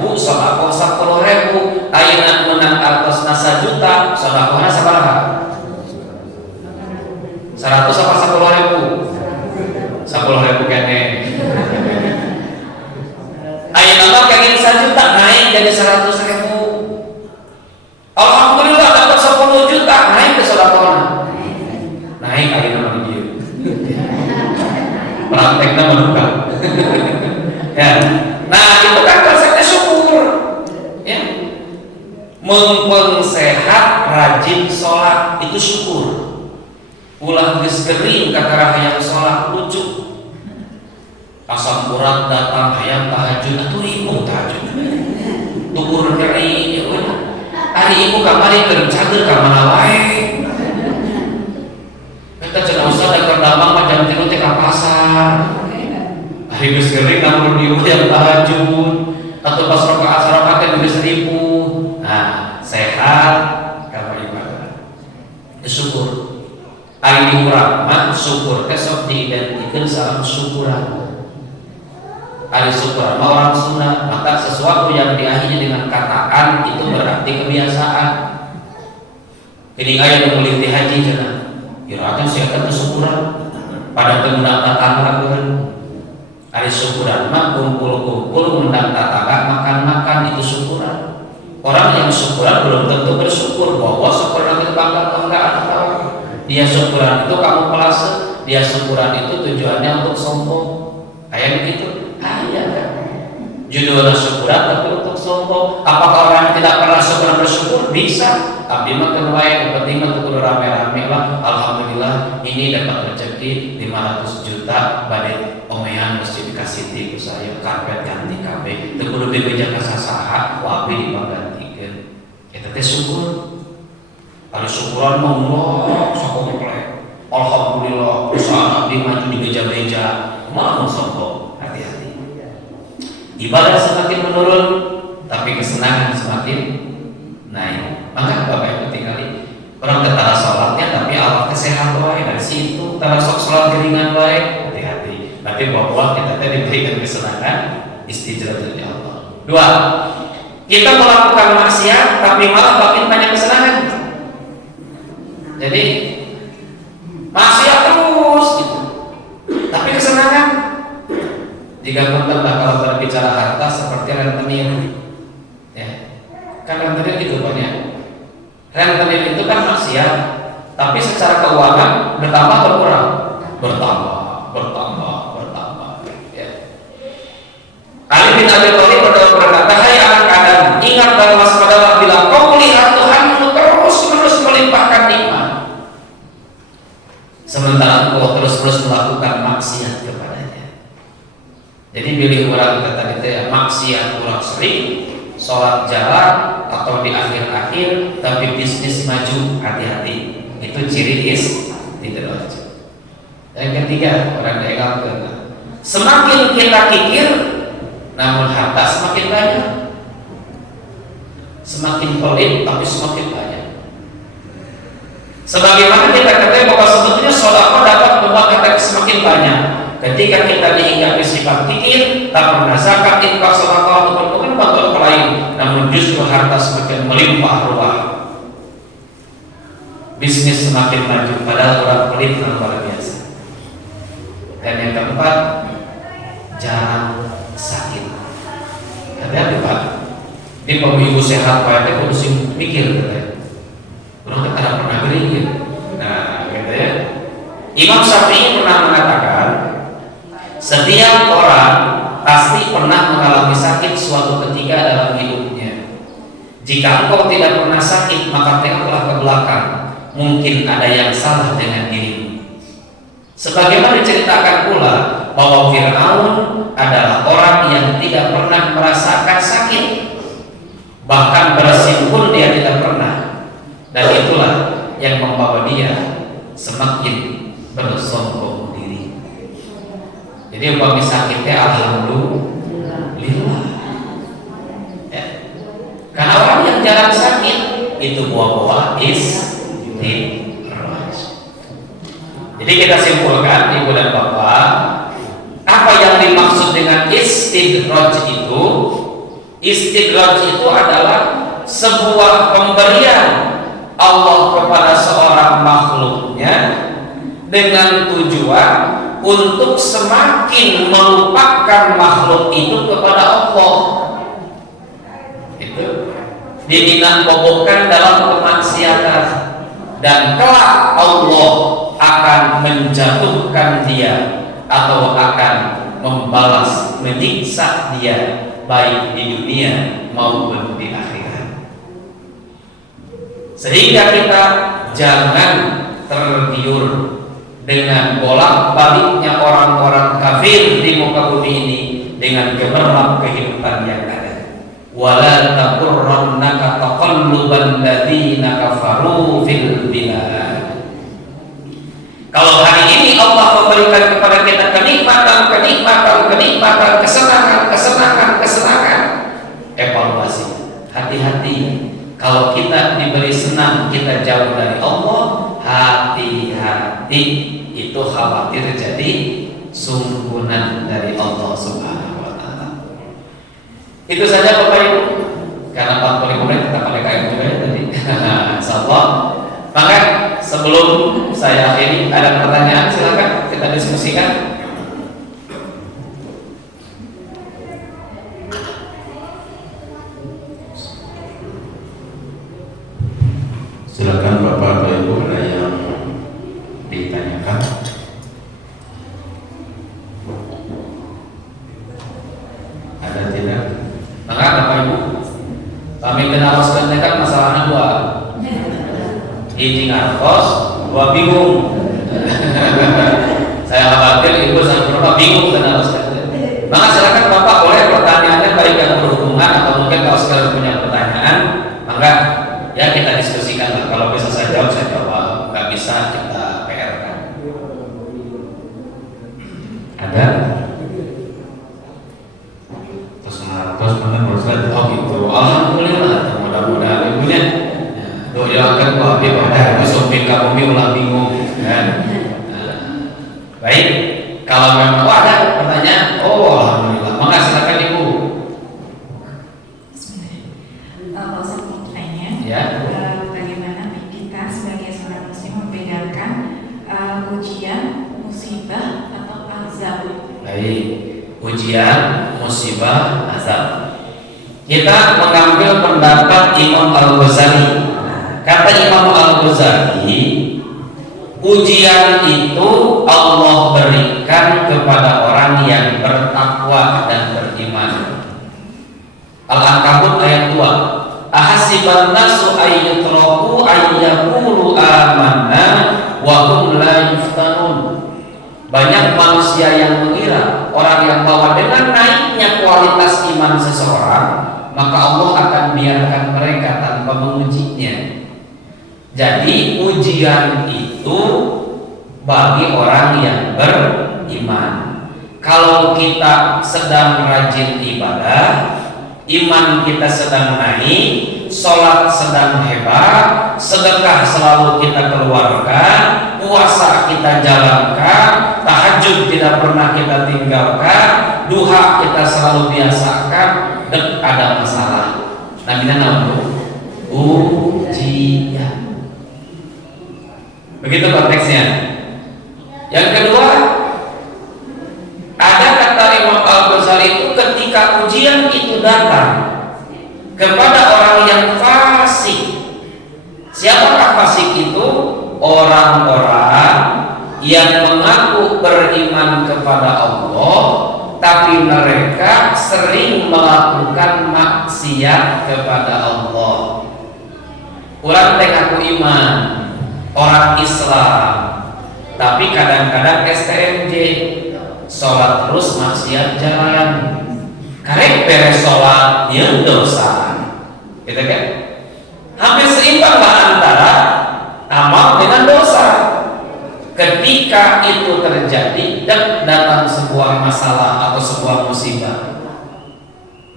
100.000, sedekah 10.000. Ayeuna menang artosna 1 juta, sedekahna sabaraha? 100 apa 10.000? 10.000 kene. Ayeuna mah kenging 1 juta naik jadi 100.000. Alhamdulillah dapat 10 juta naik ke sedekahna. Naik ayeuna mah dieu. Prakteknya menukar. Ya. Nah itu kan konsepnya syukur. Ya. Mumpung sehat, rajin sholat itu syukur. Ulah geus gering kakara hayang sholat lucu. Asam urat datang hayang tahajud atuh ibu tahajud. Tukur nyeri ya udah. Ari ibu kamari keur cager ka mana wae. Kita cenah usah da kerdamang mah jam 3 teh ka pasar. Ari geus geuring namun di jam tahajud atau pas rakaat teh geus ribu. Nah, sehat ka ibadah. Syukur. Ari di urang mah syukur teh sok diidentikkeun salam syukuran. Ari syukur mah orang Sunda, maka sesuatu yang diakhiri dengan kataan itu berarti kebiasaan. Jadi aya nu meuli ti haji cenah. Kira-kira siapa tuh syukuran pada pengundang tetangga kan hari syukuran mah kumpul-kumpul undang tetangga makan-makan itu syukuran. Orang yang syukuran belum tentu bersyukur bahwa syukuran itu bangga-banggaan atau dia syukuran itu kamu pelase, dia syukuran itu tujuannya untuk sombong kayak gitu. Iya kan judulnya syukuran tapi untuk sombong. Apakah orang yang tidak pernah syukuran bersyukur? Bisa. Abdi mah teu wae yang penting mah kudu rame-rame lah. Alhamdulillah ini dapat rezeki 500 juta bade omehan masjid kasih ku saya karpet ganti kabeh teu kudu dibeja ka sasaha wae dipagantikeun. Eta teh syukur. Ari syukuran mah Allah sakomplek. Alhamdulillah perusahaan abdi maju di beja-beja. Mau sombong, hati-hati. Ibadah semakin menurun tapi kesenangan semakin naik. Maka Bapak Ibu tinggali orang ketara sholatnya tapi Allah kesehat wae dari situ tara sok sholat geringan wae hati-hati. Berarti bahwa kita tadi diberikan kesenangan istijabah dari Allah. 2. Kita melakukan maksiat tapi malah makin banyak kesenangan. Jadi maksiat terus gitu. Tapi kesenangan jika konten kalau berbicara harta seperti rentenir ya. Kan rentenir itu banyak. Rentenir itu kan maksiat, tapi secara keuangan bertambah berkurang, bertambah. Ya. Ali bin Abi Thalib berkata, hai anak Adam, ingat dan waspadalah bila kau melihat Tuhanmu terus-menerus melimpahkan nikmat, sementara engkau terus-terus melakukan maksiat kepadanya. Jadi pilih orang kita tadi maksiat kurang sering, sholat jalan atau di akhir-akhir tapi bisnis maju, hati-hati. Itu ciri tidak. Yang ketiga orang daerah semakin kita kikir namun harta semakin banyak, semakin pelit tapi semakin banyak. Sebagaimana kita katakan bahwa sebetulnya sedekah dapat membuat kita semakin banyak. Ketika kita dihinggapi sifat kikir, tak pernah zakat, infak, sedekah ataupun bantuan lain, namun justru harta semakin melimpah ruah, bisnis semakin maju, padahal orang pelit yang luar biasa. Dan yang keempat, jarang sakit. Hati-hati Pak. Di ibu sehat Pak, itu harus mikir gitu. Orang tidak pernah beringin. Nah, gitu ya. Imam Syafi'i pernah mengatakan, setiap orang pasti pernah mengalami sakit suatu ketika dalam hidupnya. Jika engkau tidak pernah sakit, maka tengoklah ke belakang. Mungkin ada yang salah dengan dirimu. Sebagaimana diceritakan pula bahwa Fir'aun adalah orang yang tidak pernah merasakan sakit, bahkan bersin pun dia tidak pernah. Dan itulah yang membawa dia semakin bersombong diri. Jadi umpama sakitnya alhamdulillah. Ya. Karena orang yang jarang sakit itu buah-buah istidraj. Jadi kita simpulkan Ibu dan Bapak, apa yang dimaksud dengan istidraj itu? Istidraj itu adalah sebuah pemberian Allah kepada seorang makhluknya dengan tujuan untuk semakin melupakan makhluk itu kepada Allah. Itu diminang-bobokkan dalam kemaksiatan, dan kelak Allah akan menjatuhkan dia atau akan membalas, menyiksa dia baik di dunia maupun di akhirat. Sehingga kita jangan tergiur dengan bolak-baliknya orang-orang kafir di muka bumi ini dengan gemerlap kehidupan yang ada. Wala taghurrannaka taqallubal ladzina kafaru fil bilad. Kalau hari ini Allah memberikan kepada kita kenikmatan, kesenangan, evaluasi. Hati-hati. Kalau kita diberi senang, kita jauh dari Allah, hati-hati, itu khawatir jadi sungguhan dari Allah Subhanahu wa Ta'ala. Itu saja Bapak Ibu, karena 45 menit kita pakai kayak juga ya tadi. Insyaallah. Maka sebelum saya akhiri, ada pertanyaan, silakan kita diskusikan. Silakan Bapak atau Ibu, ada yang ditanyakan? Ada tidak? Maka Bapak Ibu, kami kenaloskan kan masalahnya dua. Hiji ngartos, dua bingung. Saya khawatir Ibu sampai berapa bingung kenaloskan. Maka silakan Bapak, boleh pertanyaannya baik yang berhubungan atau mungkin kalau sekalian punya pertanyaan, maka ya kita diskusikan lah. Kalau bisa saya jawab, saya jawab. Nggak bisa, kita PR kan. Ada? Terus mana menurut saya? Oh gitu. Alhamdulillah. Mudah-mudahan Ibunya doakan Pak Habib ada besok kamu ulah bingung kan. Baik. Kalau memang ada pertanyaan, oh alhamdulillah. Maka silakan Ibu. Kalau saya mau tanya, Ya. bagaimana kita sebagai seorang muslim membedakan ujian, musibah atau azab? Baik. Ujian, musibah, azab. Kita mengambil pendapat Imam Al-Ghazali. Kata Imam Al-Ghazali, ujian itu Allah berikan kepada orang yang bertakwa dan beriman. Al-Ankabut ayat 2. Ahasiban nasu ayyutraku ayyakulu amanna wa hum la yuftanun. Banyak manusia yang mengira orang yang bahwa dengan naiknya kualitas iman seseorang, maka Allah akan biarkan mereka tanpa mengujinya. Jadi ujian itu bagi orang yang beriman. Kalau kita sedang rajin ibadah, iman kita sedang naik, sholat sedang hebat, sedekah selalu kita keluarkan, puasa kita jalankan, tahajud tidak pernah kita tinggalkan, duha kita selalu biasakan, dan ada masalah. Namanya apa? Ujian. Begitu konteksnya. Yang kedua, ada kata Imam Al-Ghazali itu ketika ujian itu datang kepada orang yang fasik. Siapakah fasik itu? Orang-orang yang mengaku beriman kepada Allah, tapi mereka sering melakukan maksiat kepada Allah. Orang mengaku iman, orang Islam, tapi kadang-kadang STMJ, sholat terus maksiat jalan, karek beres sholat dia dosa, gitu kan? Hampir seimbanglah antara amal dengan dosa. Ketika itu terjadi dan datang sebuah masalah atau sebuah musibah,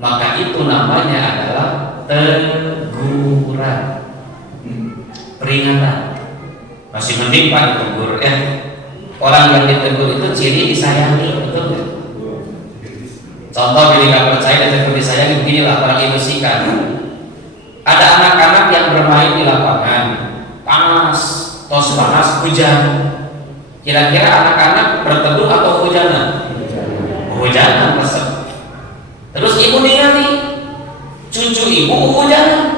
maka itu namanya adalah teguran. peringatan. Masih mending Pak ditegur. Orang yang ditegur itu ciri disayangi, betul nggak? Contoh bila nggak percaya ditegur disayangi beginilah orang Indosikan. Ada anak-anak yang bermain di lapangan, panas, tos panas, hujan. Kira-kira anak-anak berteduh atau hujanan? Hujanan resep. Terus ibu ningali, cucu ibu hujanan.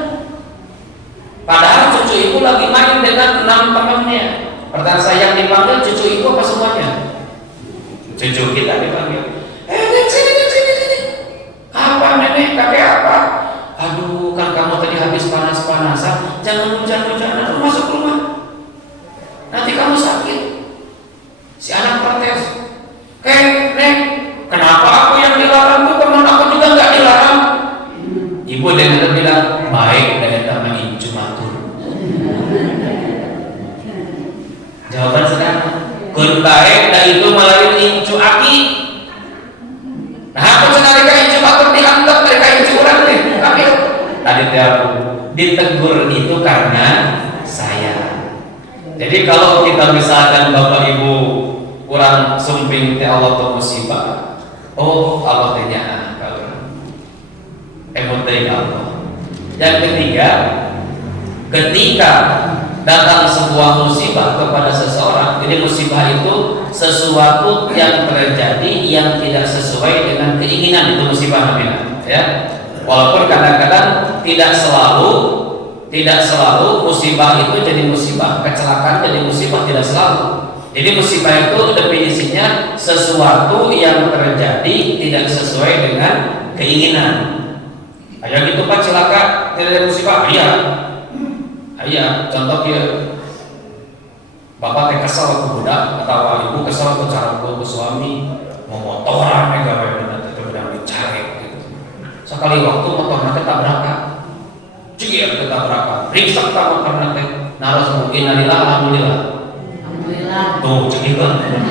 Padahal cucu ibu lagi main dengan 6 temannya. Pertanyaan saya, yang dipanggil cucu ibu apa semuanya? Cucu kita dipanggil. Nenek sini. Apa nenek? Kakek apa? Aduh, kan kamu tadi habis panas-panasan. Jangan hujan-hujanan, masuk rumah. Nanti kamu sakit. Si anak protes. Nek, kenapa aku yang dilarang tuh? Teman aku juga nggak dilarang. Ibu dengan bilang, baik dari teman incu matur. Jawaban sekarang, kun baik dan itu melalui incu aki. Nah, aku senang incu matur dianggap dari incu orang nih. Tapi tadi ditegur itu karena saya. Jadi kalau kita misalkan Bapak Ibu kurang sumping teh Allah atau musibah, oh Allah tanya kalau emot dari Allah. Yang ketiga, ketika datang sebuah musibah kepada seseorang, jadi musibah itu sesuatu yang terjadi yang tidak sesuai dengan keinginan, itu musibah namanya, ya. Walaupun kadang-kadang tidak selalu musibah itu jadi musibah, kecelakaan jadi musibah, tidak selalu. Jadi musibah itu definisinya sesuatu yang terjadi tidak sesuai dengan keinginan. Ayah gitu Pak, celaka tidak ada musibah. Ayah contoh dia, bapak kesal waktu budak atau ibu kesal waktu cara ke suami mau motoran benar dicari gitu. Sekali waktu motor nanti tabrakan, cigir tabrakan, ringsek motor nanti, naros mungkin alhamdulillah. Tuh cegih banget.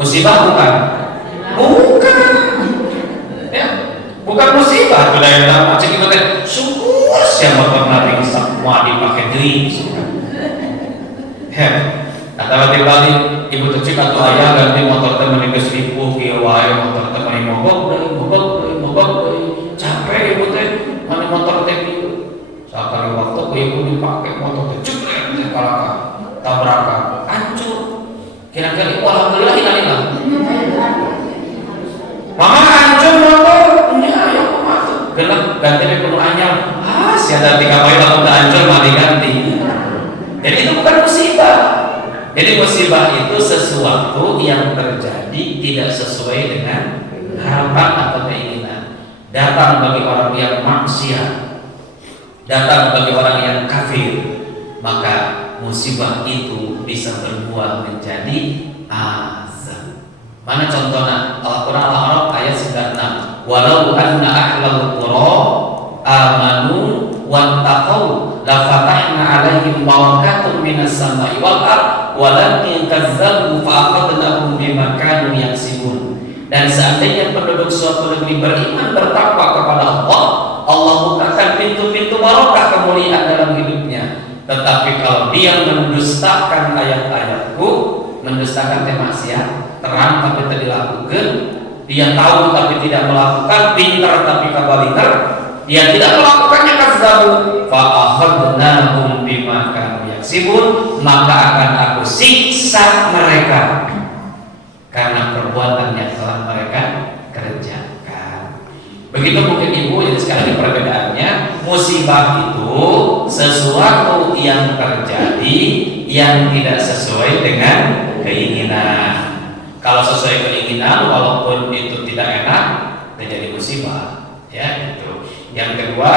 Musibah bukan? Ya, bukan musibah. Budaya lama cegih banget. Syukur siapa pernah ringsek mau dipakai duit. Nah, kalau dibalik ibu tercik atau ayah ganti motor temen ke 1000 kilowatt, motor temen mogok, capek ibu teh, mana motor teh gitu. Sekali waktu ibu dipakai motor teh jebret kalaka tabrakan hancur. Kira-kira ibu alhamdulillah innalillah. Mama hancur motor, ya masuk. Gelap ganti ke penuh anyar. Siapa 3 poin atau hancur mah diganti. Jadi itu bukan musibah. Jadi musibah itu sesuatu yang terjadi tidak sesuai dengan harapan atau keinginan. Datang bagi orang yang maksiat, datang bagi orang yang kafir, maka musibah itu bisa berbuah menjadi azab. Mana contohnya? Al-Quran Al-Arab ayat 96. Walau anna ahlal qura amanu wattaqau la fatahna 'alaihim barakatun minas sama'i wal ardh walakin kazzabu fa akhadnahum bima kanu yaksibun. Dan seandainya penduduk suatu negeri beriman bertakwa kepada Allah, Allah bukakan pintu-pintu barokah kemuliaan dalam hidupnya. Tetapi kalau dia mendustakan ayat-ayatku, mendustakan maksiat, terang tapi tidak dilakukan, dia tahu tapi tidak melakukan, pintar tapi kabalitar, dia tidak melakukannya, kazzabu fa akhadnahum bima kanu yaksibun, maka akan aku siksa mereka karena perbuatan yang telah mereka kerjakan. Begitu mungkin ibu, jadi sekali lagi perbedaannya, musibah itu sesuatu yang terjadi yang tidak sesuai dengan keinginan. Kalau sesuai keinginan, walaupun itu tidak enak, terjadi musibah, ya itu. Yang kedua,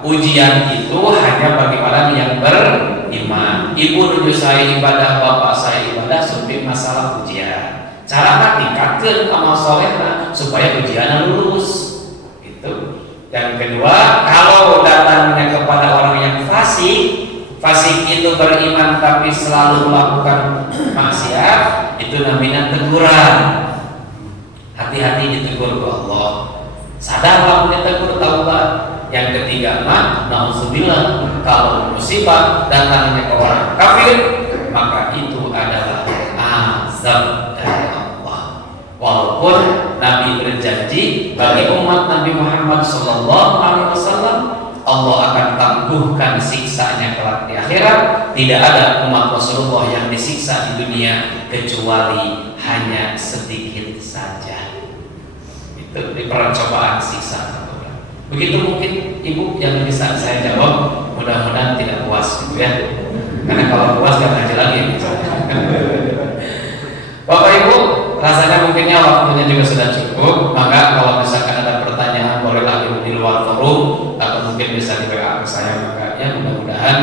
ujian itu hanya bagi orang yang beriman. Ibu nuju saya ibadah, bapak saya ibadah, supaya masalah ujian. Cara tingkatkan amal solehna supaya ujian lulus. Itu. Yang kedua, kalau datangnya kepada orang yang fasik itu beriman tapi selalu melakukan maksiat, itu namanya teguran. Hati-hati ditegur ke Allah. Sadarlah punya tegur taubat. Yang ketiga mah, naudzubillah, kalau musibah datangnya ke orang kafir, maka itu adalah azab dari Allah. Walaupun Nabi berjanji bagi umat Nabi Muhammad SAW, Allah akan tangguhkan siksanya kelak di akhirat. Tidak ada umat Rasulullah yang disiksa di dunia kecuali hanya sedikit saja. Itu di percobaan siksa. Begitu mungkin Ibu yang bisa saya jawab. Mudah-mudahan tidak puas gitu ya. Karena kalau puas kan aja lagi. Bapak Ibu, rasanya mungkinnya waktunya juga sudah cukup. Maka kalau misalkan ada pertanyaan boleh lagi di luar forum atau mungkin bisa di WA ke saya. Maka ya mudah-mudahan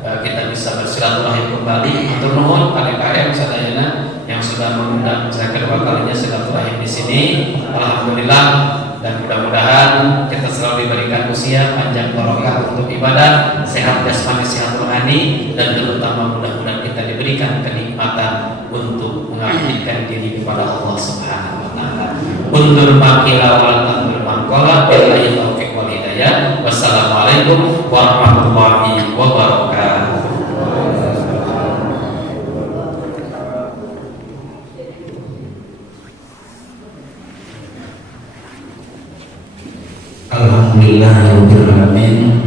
kita bisa bersilaturahim kembali. Matur nuwun KDKM sadayana yang sudah mengundang saya kedua kalinya silaturahim di sini. Alhamdulillah. Dan mudah-mudahan kita selalu diberikan usia panjang barokah untuk ibadah, sehat jasmani, sehat rohani, dan terutama mudah-mudahan kita diberikan kenikmatan untuk mengabdikan diri kepada Allah Subhanahu wa taala. Undur makila wal tandur mangkola, billahi taufiq wal hidayah. Wassalamualaikum warahmatullahi wabarakatuh. Alhamdulillahirrahmanirrahim.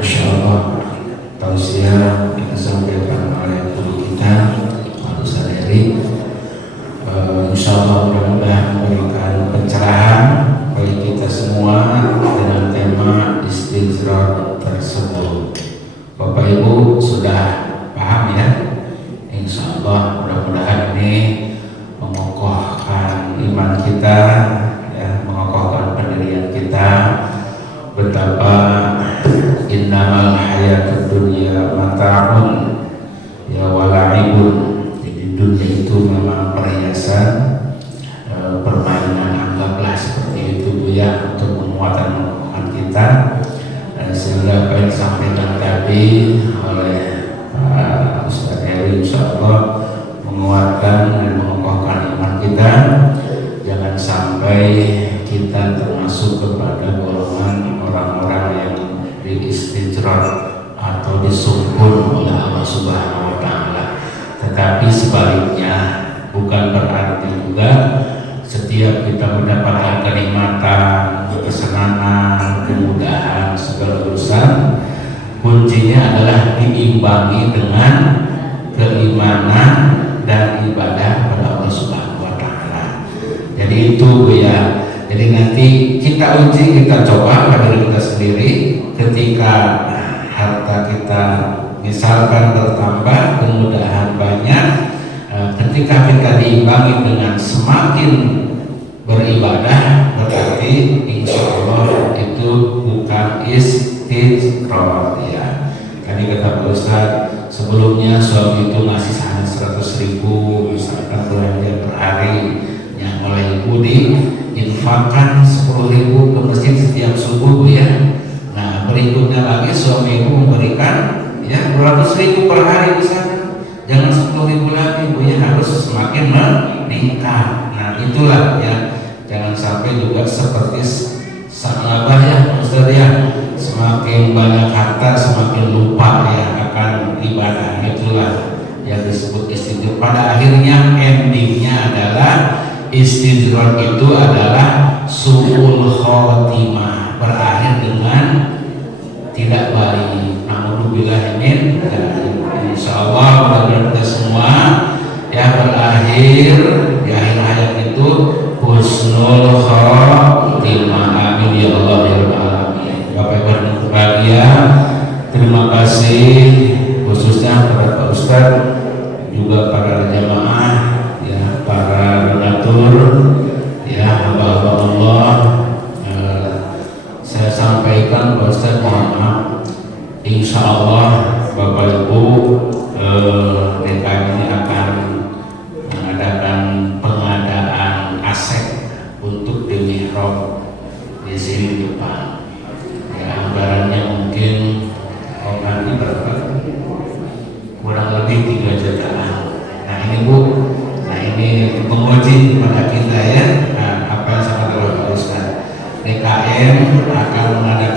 Insyaallah tausiah kita sampaikan oleh guru kita Pak Ustaz Heri. Insyaallah mudah-mudahan memberikan pencerahan bagi kita semua dengan tema istizrar tersebut. Bapak Ibu sudah paham ya? Insyaallah mudah-mudahan ini mengokohkan iman kita, mengokohkan pendirian kita, betapa innamal hayatud dunya mata'un ya wala'ibun. Jadi dunia itu memang perhiasan, permainan, anggaplah seperti itu Bu ya, untuk menguatkan kita, sehingga apa yang disampaikan tadi oleh Pak Ustaz Heri insyaallah menguatkan dan mengokohkan iman kita. Jangan sampai kita termasuk kepada golongan orang-orang yang diistijrar atau disumpul oleh Allah Subhanahu wa taala. Tetapi sebaliknya, bukan berarti juga setiap kita mendapatkan kenikmatan, kesenangan, kemudahan, segala urusan, kuncinya adalah diimbangi dengan keimanan dan ibadah pada Allah Subhanahu wa taala. Jadi itu Bu ya. Jadi nanti kita uji, kita coba pada diri kita sendiri. Ketika harta kita misalkan bertambah, kemudahan banyak, ketika kita diimbangi dengan semakin beribadah, berarti insya Allah itu bukan istizrar ya. Tadi kata Pak Ustaz, sebelumnya suami itu ngasih hanya 100.000 misalkan belanja per hari, yang oleh ibu diinfakkan 10.000 ke masjid setiap subuh ya. Nah berikutnya lagi suami ibu memberikan ya 200.000 per hari misalnya, jangan 10.000 lagi Bu ya, harus semakin meningkat. Nah itulah ya, jangan sampai juga seperti sahabat ya Ustaz ya, semakin banyak harta semakin lupa ya akan ibadah. Itulah yang disebut istidrar. Pada akhirnya endingnya adalah istidrar itu adalah su'ul khotimah, berakhir dengan tidak baik. Alhamdulillah min. Insyaallah mudah-mudahan kita semua ya berakhir di akhir hayat itu husnul khotimah. Amin ya Allah ya rabbal alamin. Bapak Ibu yang berbahagia, terima kasih khususnya kepada Pak Ustaz, juga para jamaah ya, para donatur ya, hamba-hamba Allah. Saya sampaikan Pak Ustaz, mohon maaf, insya Allah Bapak Ibu DKM ini akan mengadakan pengadaan aset untuk di mihrab di sini di depan ya, anggarannya mungkin nanti berapa, kurang lebih 3 jutaan. Nah ini Bu, nah ini menguji kepada kita ya. Nah apa yang sangat luar biasa, DKM akan mengadakan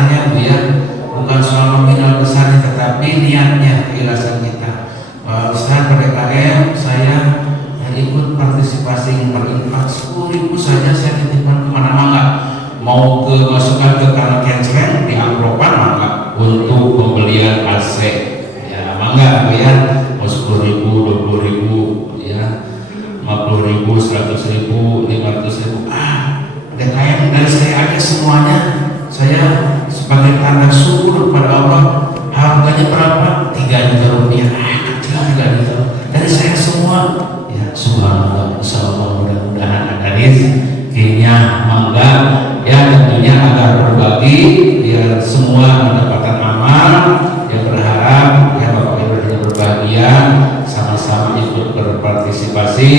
besarnya Bu ya, bukan soal nominal besarnya tetapi niatnya, keikhlasan kita. Pak Ustaz PDKM saya ikut partisipasi berinfak 10.000 saja, saya titipkan kemana-mana, mau ke masukkan ke kanal kencreng di amplopan maka untuk pembelian AC ya mangga Bu ya, mau 10.000, 20.000 ya, 50.000, 100.000, 500.000. DKM dari saya aja semuanya, saya sebagai tanda syukur kepada Allah. Harganya berapa? 3 juta rupiah. Kecil 3 juta dari saya semua ya. Subhanallah, insyaallah mudah-mudahan ada rezekinya mangga ya, tentunya agar berbagi biar semua mendapatkan amal ya, berharap ya Bapak Ibu yang berbahagia sama-sama ikut berpartisipasi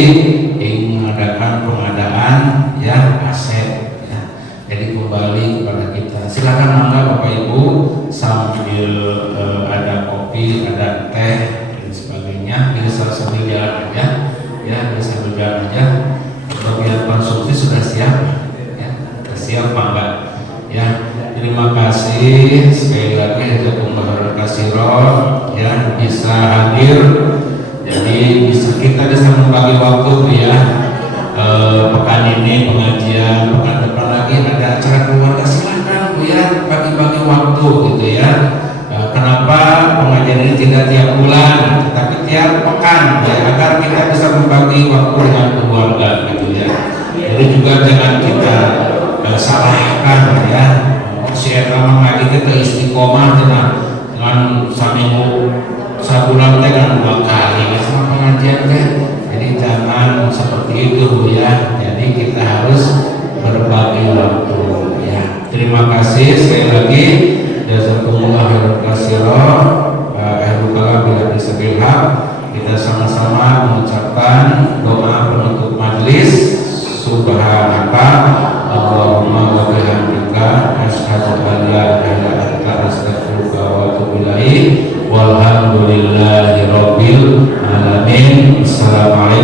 mengadakan pengadaan ya aset ya. Jadi kembali kepada kita, silakan mangga Bapak Ibu sambil ada kopi, ada teh dan sebagainya, bisa sambil jalan aja ya, bisa sambil jalan aja. Bagian konsumsi sudah siap ya, siap mangga ya. Terima kasih sekali lagi jazakumullah khairan ya bisa hadir. Jadi kita bisa membagi waktu ya. Pekan ini pengajian, pekan depan lagi ada acara keluarga, silakan Bu ya bagi-bagi waktu gitu ya. Kenapa pengajian ini tidak tiap bulan tetapi tiap pekan ya, agar kita bisa membagi waktu dengan keluarga gitu ya. Jadi juga jangan kita salahkan ya, saya memang lagi kita istiqomah dengan seminggu sebulan dengan 2 kali sama pengajian kan. Jadi jangan seperti itu Bu ya. Jadi kita harus berbagi waktu ya. Terima kasih sekali lagi. Jazakumullah khairan. Akhirul kalam bila bismillah. Kita sama-sama mengucapkan doa penutup majelis. Subhanaka Allahumma wa bihamdika asyhadu an la ilaha illa anta astaghfiruka wa atubu ilaik. Walhamdulillahi rabbil alamin. Assalamualaikum